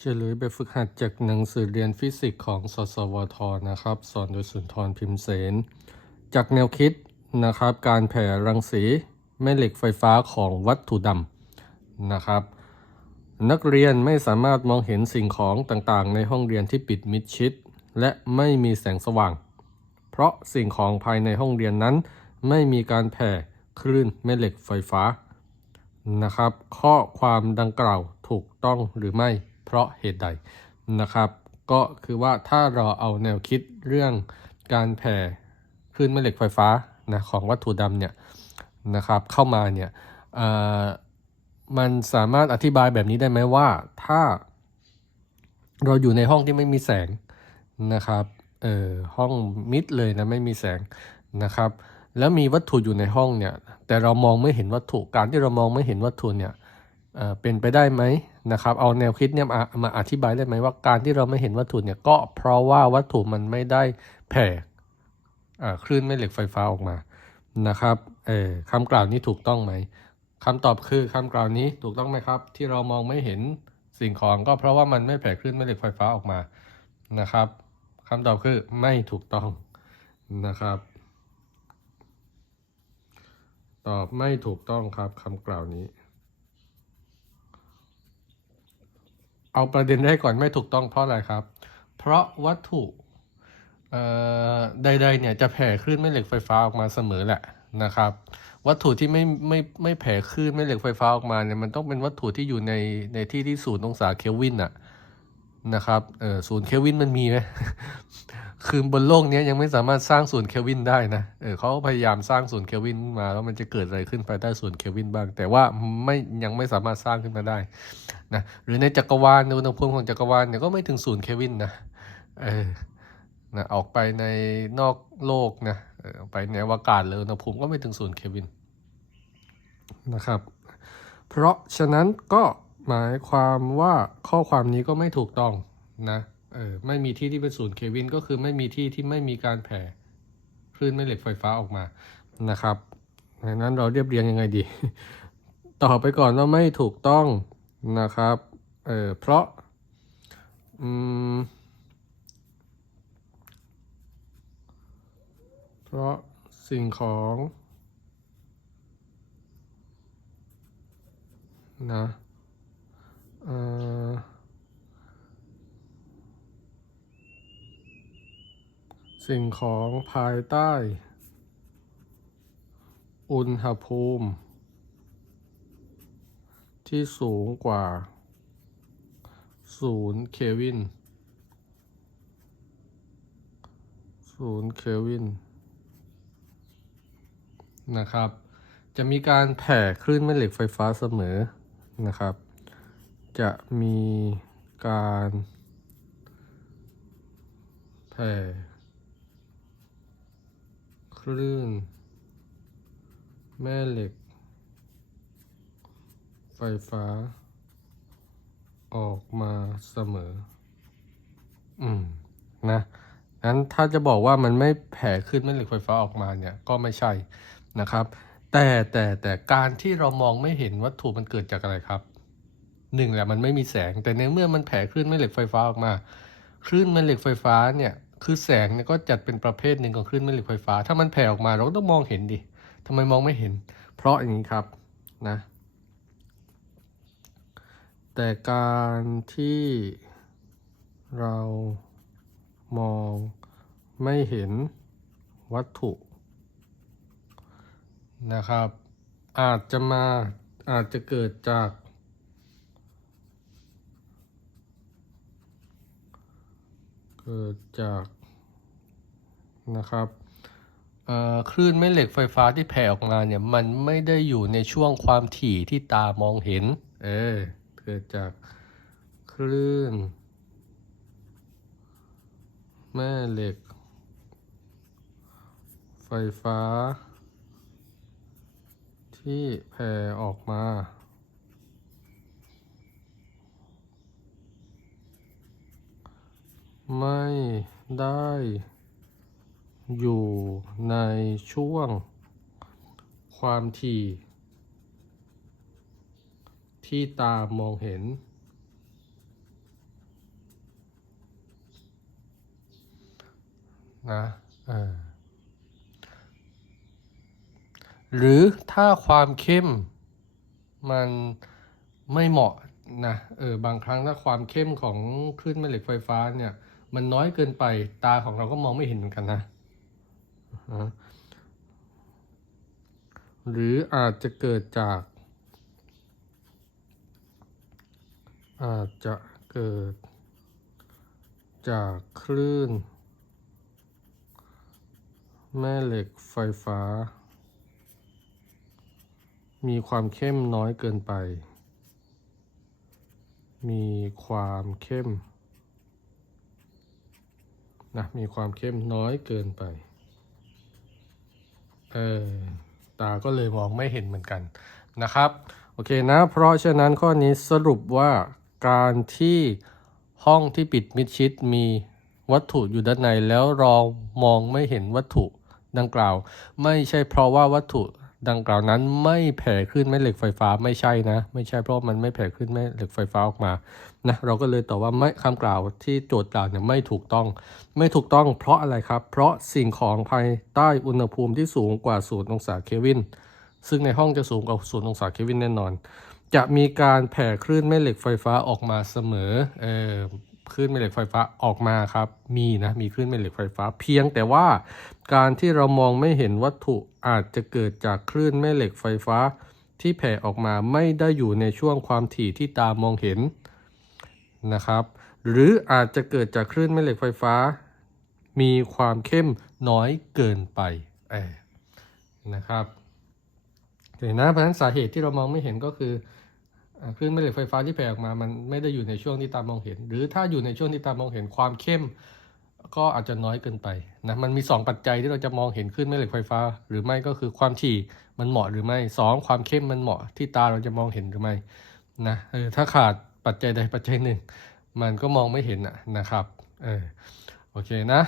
เฉลยแบบฝึกหัดจากหนังสือเรียนฟิสิกส์ของสสวทนะครับ สอนโดยสุนทรพิมพ์เสน จากแนวคิดนะครับ การแผ่รังสีแม่เหล็กไฟฟ้าของวัตถุดำนะครับ นักเรียนไม่สามารถมองเห็นสิ่งของต่างๆ ในห้องเรียนที่ปิดมิดชิด และไม่มีแสงสว่าง เพราะสิ่งของภายในห้องเรียนนั้น ไม่มีการแผ่คลื่นแม่เหล็กไฟฟ้านะครับ ข้อความดังกล่าวถูกต้องหรือไม่ เพราะเหตุใดนะครับ ก็คือว่าถ้าเราเอาแนวคิดเรื่องการแผ่คลื่นแม่เหล็กไฟฟ้านะของวัตถุดำเนี่ยนะครับเข้ามาเนี่ยมันสามารถอธิบายแบบนี้ได้ไหมว่าถ้าเราอยู่ในห้องที่ไม่มีแสงนะครับเอ่อห้องมิดเลยนะไม่มีแสงนะครับ แล้วมีวัตถุอยู่ในห้องเนี่ยแต่เรามองไม่เห็นวัตถุการที่เรามองไม่เห็นวัตถุเนี่ย เออเป็นไปได้ไหมนะครับ เอาแนวคิดเนี่ยมามาอธิบายได้ไหมว่าการที่เราไม่เห็นวัตถุเนี่ยก็เพราะว่าวัตถุมันไม่ได้แผ่อ่าคลื่นแม่เหล็กไฟฟ้าออกมานะครับเออคำกล่าวนี้ถูกต้องไหมคำตอบคือคำกล่าวนี้ถูกต้องไหมครับ ที่เรามองไม่เห็นสิ่งของก็เพราะว่ามันไม่แผ่คลื่นแม่เหล็กไฟฟ้าออกมานะครับคำตอบคือไม่ถูกต้องนะครับ ตอบไม่ถูกต้องครับคำกล่าวนี้ เอาประเด็นแรกก่อนไม่ถูกต้องเพราะอะไรครับ เพราะวัตถุใดๆเนี่ยจะแผ่คลื่นแม่เหล็กไฟฟ้าออกมาเสมอแหละนะครับ วัตถุที่ไม่ไม่ไม่แผ่คลื่นแม่เหล็กไฟฟ้าออกมาเนี่ยมันต้องเป็นวัตถุที่อยู่ในในที่ที่ศูนย์องศาเคลวินอะนะครับเออศูนย์เคลวินมันมีไหม คือบนโลกนี้ยังไม่สามารถสร้างศูนย์เคลวินได้นะ เออเขาพยายามสร้างศูนย์เคลวินมาแล้วมันจะเกิดอะไรขึ้นภายใต้ศูนย์เคลวินบ้าง แต่ว่าไม่ยังไม่สามารถสร้างขึ้นมาได้นะหรือในจักรวาลในอุณหภูมิของจักรวาลเนี่ยก็ไม่ถึงศูนย์เคลวินนะเออนะออกไปในนอกโลกนะไปในอวกาศเลยอุณหภูมิก็ไม่ถึงศูนย์เคลวินนะครับ เพราะฉะนั้นก็หมายความว่าข้อความนี้ก็ไม่ถูกต้องนะ เออไม่มีที่ที่เป็นศูนย์เคลวินก็คือไม่มีที่ที่ไม่มีการแผ่คลื่นแม่เหล็กไฟฟ้าออกมานะครับดังนั้นเราเรียบเรียงยังไงดีต่อไปก่อนว่าไม่ถูกต้องนะครับเออเพราะอืมเพราะสิ่งของนะเอ่อ สิ่งของภายใต้ อุณหภูมิ ที่สูงกว่า0เคลวิน0เคลวินนะครับ จะมีการแผ่คลื่นแม่เหล็กไฟฟ้าเสมอนะครับ จะมีการแผ่ ลื่น แม่เหล็ก ไฟฟ้า ออกมาเสมอ อืม นะงั้นถ้าจะบอกว่ามันไม่แผ่ขึ้นแม่เหล็กไฟฟ้าออกมาเนี่ยก็ไม่ใช่นะครับ แต่แต่แต่การที่เรามองไม่เห็นวัตถุมันเกิดจากอะไรครับหนึ่งแหละมันไม่มีแสงแต่ในเมื่อมันแผ่คลื่นแม่เหล็กไฟฟ้าออกมาคลื่นแม่เหล็กไฟฟ้าเนี่ย คือแสงเนี่ยก็จัดเป็นประเภทหนึ่งของคลื่นแม่เหล็กไฟฟ้า ถ้ามันแผ่ออกมาเราก็ต้องมองเห็นดิทำไมมองไม่เห็น เพราะอย่างนี้ครับนะ แต่การที่เรามองไม่เห็นวัตถุนะครับ อาจจะมาอาจจะเกิดจาก เกิดจากนะครับคลื่นแม่เหล็กไฟฟ้าที่แผ่ออกมาเนี่ยมันไม่ได้อยู่ในช่วงความถี่ที่ตามองเห็น เออเกิดจากคลื่น แม่เหล็ก ไฟฟ้า ที่แผ่ออกมา ไม่ได้อยู่ในช่วงความถี่ ที่ตามองเห็น นะหรือถ้าความเข้ม มันไม่เหมาะนะเออบางครั้งถ้าความเข้มของคลื่นแม่เหล็กไฟฟ้าเนี่ย มันน้อยเกินไปตาของเราก็มองไม่เห็นเหมือนกันนะอ่าฮะหรืออาจจะเกิดจาก อาจจะเกิดจากคลื่น แม่เหล็กไฟฟ้า มีความเข้มน้อยเกินไป มีความเข้ม นะมีความเข้มน้อยเกินไป เออตาก็เลยมองไม่เห็นเหมือนกันนะครับ โอเคนะ เพราะฉะนั้นข้อนี้สรุปว่าการที่ห้องที่ปิดมิดชิดมีวัตถุอยู่ด้านในแล้วเรามองไม่เห็นวัตถุดังกล่าว ไม่ใช่เพราะว่าวัตถุ ดังกล่าวนั้นไม่แผ่คลื่นแม่เหล็กไฟฟ้าไม่ใช่นะ ไม่ใช่เพราะมันไม่แผ่คลื่นแม่เหล็กไฟฟ้าออกมานะเราก็เลยตอบว่าไม่คำกล่าวที่โจทย์กล่าวเนี่ยไม่ถูกต้อง ไม่ถูกต้องเพราะอะไรครับ เพราะสิ่งของภายใต้อุณหภูมิที่สูงกว่าศูนย์องศาเคลวิน ซึ่งในห้องจะสูงกว่าศูนย์องศาเคลวินแน่นอน จะมีการแผ่คลื่นแม่เหล็กไฟฟ้าออกมาเสมอเออ คลื่นแม่เหล็กไฟฟ้าออกมาครับ มีนะ มีคลื่นแม่เหล็กไฟฟ้า เพียงแต่ว่าการที่เรามองไม่เห็นวัตถุอาจจะเกิดจากคลื่นแม่เหล็กไฟฟ้า ที่แผ่ออกมาไม่ได้อยู่ในช่วงความถี่ที่ตามองเห็นนะครับ หรืออาจจะเกิดจากคลื่นแม่เหล็กไฟฟ้า มีความเข้มน้อยเกินไปนะครับเห็นนะเพราะฉะนั้นสาเหตุที่เรามองไม่เห็นก็คือ คลื่นแม่เหล็กไฟฟ้าที่แผ่ออกมา มันไม่ได้อยู่ในช่วงที่ตามองเห็น หรือถ้าอยู่ในช่วงที่ตามองเห็นความเข้ม ก็อาจจะน้อยเกินไปนะ มันมี 2 ปัจจัยที่เราจะมองเห็นคลื่นแม่เหล็กไฟฟ้า หรือไม่ก็คือความถี่มันเหมาะหรือไม่สองความเข้มมันเหมาะที่ตาเราจะมองเห็นหรือไม่นะเออถ้าขาดปัจจัยใดปัจจัยหนึ่ง มันก็มองไม่เห็นอะนะครับเออโอเคนะ